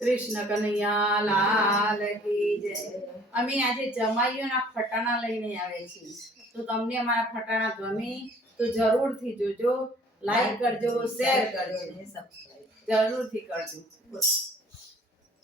કૃષ્ણ કનૈયા, લાલ કી જય. અમે આજે જમાઈઓના ફટાણા લઈને આવ્યા છીએ તો તમને અમારા ફટાણા ગમે તો જરૂરથી જોજો લાઈક કરજો શેર કરજો જરૂરથી કરજો.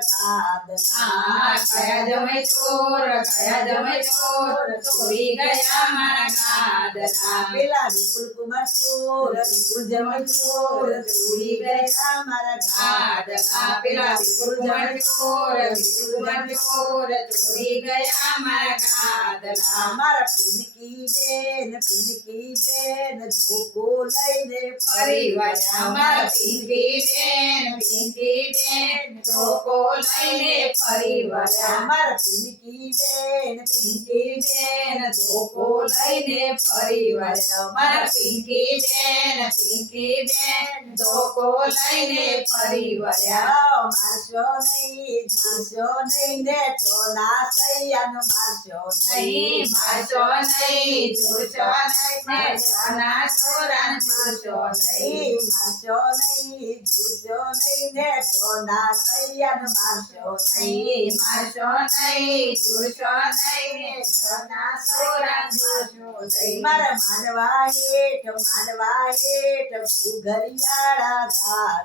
કયા જમે ચોર કયા જમે ચોર ચોરી ગયા મારા ગાદલા પેલા વિપુલ કુમાર ચોર વિપુલ જમે ચોર ચોરી ગયા મારા ગાદલા પેલા વિપુલ જમે ચોર વિપુલ જમે ચોર ચોરી ગયા મારા ગાદલા મારા પિનકી બેન પિનકી બેન ધોકો લઈને ફરી વળ્યા મારા પિંકી બેન પિંકી બેન ધોકો લઈને ફરી વળ્યા મારા પિનકી બેન પિંકી બેન ધોકો લઈને ફરી વળ્યા મારા પિંકી બેન પિંકી બેન ધોકો લઈને ફરી વળ્યા મારશો નહીં મારશો નહીં ને ચોના સૈયાનો મારશો નહીં મારશો નહીં જોડશો નહીં ને સોના સોરાન જોડશો નહીં નહીં મારશો નહીં જોશો નહીં ને ચોના સૈયાનો મારશો નહીં મારશો નહીં જોડશો નહીં ને સોના સોરાન જોડશો નહીં મારા માનવા હેઠ માનવા હેઠ ઘુઘરિયાળા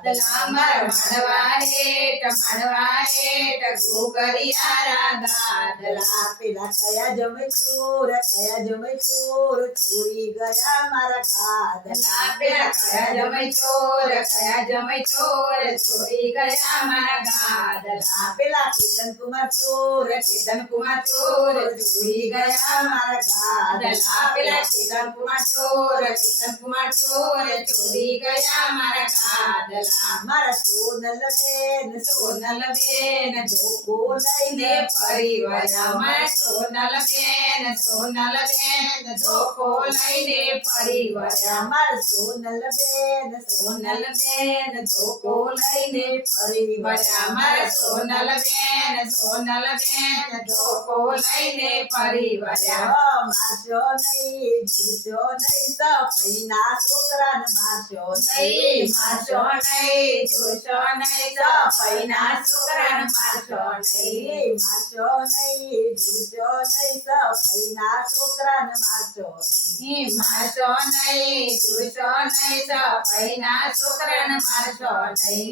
દલા મારા માડવા હેઠ માડવા હેઠ ઘુઘરિયાળા ગાદલા પેલા मैं चोर कया जो मैं चोर चोरी गया मारा काद ना प्या कया जो मैं चोर कया जो मैं चोर चोरी गया मारा काद ना पिला चेतन कुमार चोर चेतन कुमार चोर चोरी गया मारा काद ना पिला चेतन कुमार चोर चेतन कुमार चोर चोरी गया मारा काद मारा न लबेन सोन लबेन जो बोलाई ने परिवाया मैं सोन लबेन બેન સોનલ બેન ધોકો લઈને ફરી વળ્યા મારા સોનલ બેન સોનલ બેન ધોકો લઈને ફરી વળ્યા મારા સોનલ બેન સોનલ બેન ધોકો લઈને ફરી વળ્યા મારશો નહીં ભૂલશો નહીં તો પૈના છોકરાને મારશો નહીં મારશો નહીં જોશો નહીં તો પૈના છોકરાને મારશો નહીં મારશો નહીં ભૂલશો નહીં સફાઈના છોકરાને મારજો. નહીં મારજો. નહીં જોઈતો નહીં સફાઈના છોકરાને મારજો નહીં